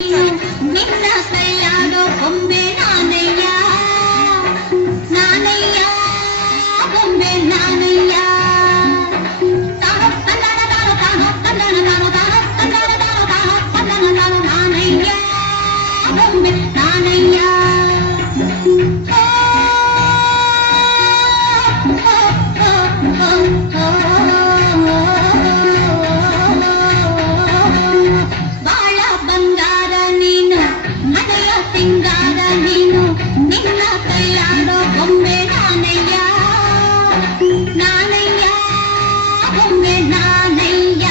ನಿನ್ನ ಕೈಯಾಡೋ ಗೊಂಬೆ ನಾನಯ್ಯ ನಾನಯ್ಯ ಗೊಂಬೆ ನಾನಯ್ಯ ತಾನೋ ತಂದನ ತಾನೋ ತಾನೋ ತಂದನ ತಾನೋ ತಾನೋ ತಂದನ ತಾನೋ ತಾನೋ ತಂದನ ತಾನೋ ನಾನಯ್ಯ ಗೊಂಬೆ ನಾನಯ್ಯ ಬಾಳ ಬಂಗಾರ ನೀನು ಮನೆಯ ಸಿಂಗಾರ ನೀನು ನಿನ್ನ ಕೈಯಾಡೋ ಗೊಂಬೆ ನಾನಯ್ಯ ನಾನಯ್ಯ ಗೊಂಬೆ ನಾನಯ್ಯ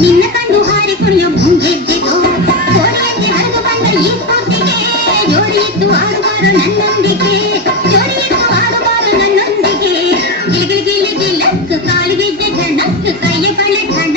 ನಿನ್ನ ಕಂಡು ಹಾರಿ ಕುಣಿಯೋ ಮುಂಗೆದ್ದಿತು ಜೋಡಿಯಲ್ಲಿ ಹರಿದು ಬಂದ ಈ ಕೂತಿಗೆ ಜೋಡಿಯಿತ್ತು ಆಡುವಾರು ನನ್ನೊಂದಿಗೆ ಜೋಡಿಯಿತ್ತು ಆಡುವಾರು ನನ್ನೊಂದಿಗೆ ಗಿಲಿ ಗಿಲಿ ಗಿಲಕ್ ಕಾಲಿಗೆಜ್ಜೆ ಝಣಕ್ ಕೈಯ ಬಳೆ ಝಣ